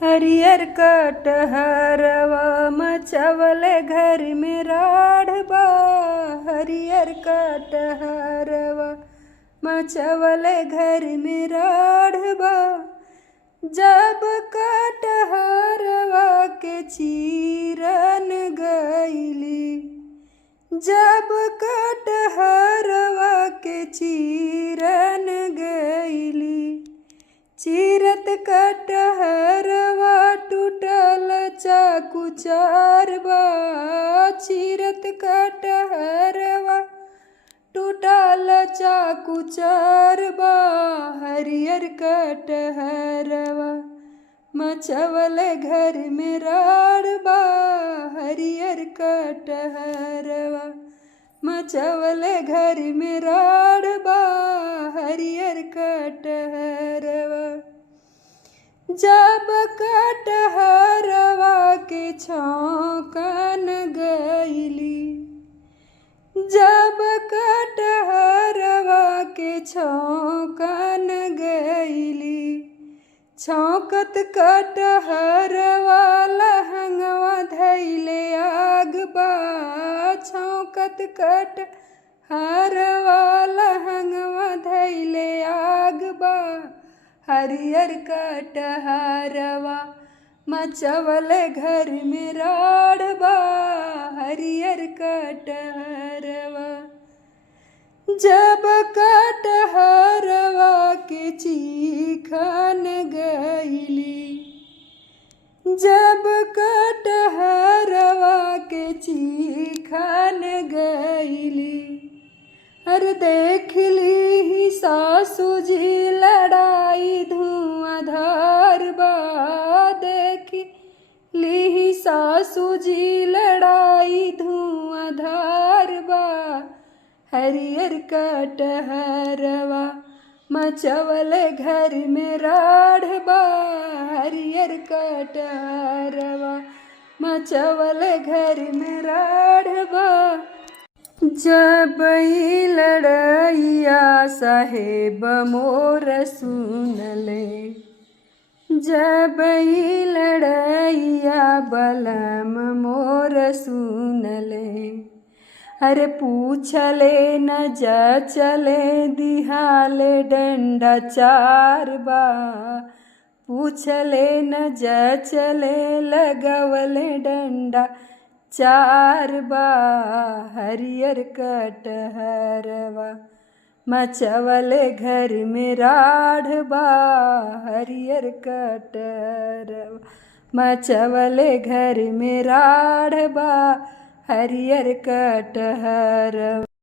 हरियर कटहरवा मचवले घर में राढ़बा। हरियर कटहरवा मचवले घर में राढ़बा। जब कटहरवा के चीरन गईली, जब कटहरवा के चीरन गईली। चीरत कटहरवा टूटल चाकू चारबा। चीरत कटहरवा टूटल चाकू चारबा। हरियर कटहरवा मचवले घर में राढ़बा। हरियर कटहरवा मचवले घर में राढ़बा। हरियर कटहरवा जब कटहरवा के छौंकन गईली, जब कटहरवा के छौंकन गईली। छौंकत कटहरवा लहंगवा धैले आगबा। छौंकत कटहरवा लहंगवा धैले आगबा। हरियर कटहरवा मचवले घर में राढ़बा। हरियर कटहरवा जब कटहरवा के चीखन गईली, जब कटहरवा के चीखन गईली। अरे देख ली सासू जी लड़ाई धुआंधार बा। देख ली सासू जी लड़ाई धुआंधार बा। हरियर कटहरवा मचवले घर में राढ़बा। हरियर कटहरवा मचवले घर में राढ़बा। जब ई लड़ैया साहेब मोर सुनले, जब ई लड़ैया बलम मोर सुनले। अरे पूछले न जचले दिहाले डंडा चारबा। पूछले न जचले लगवले डंडा चारबा। हरियर कटहरवा मचवले घर में राढ़बा। हरियर कटहरवा मचवले घर में राढ़बा। हरियर कटहरवा।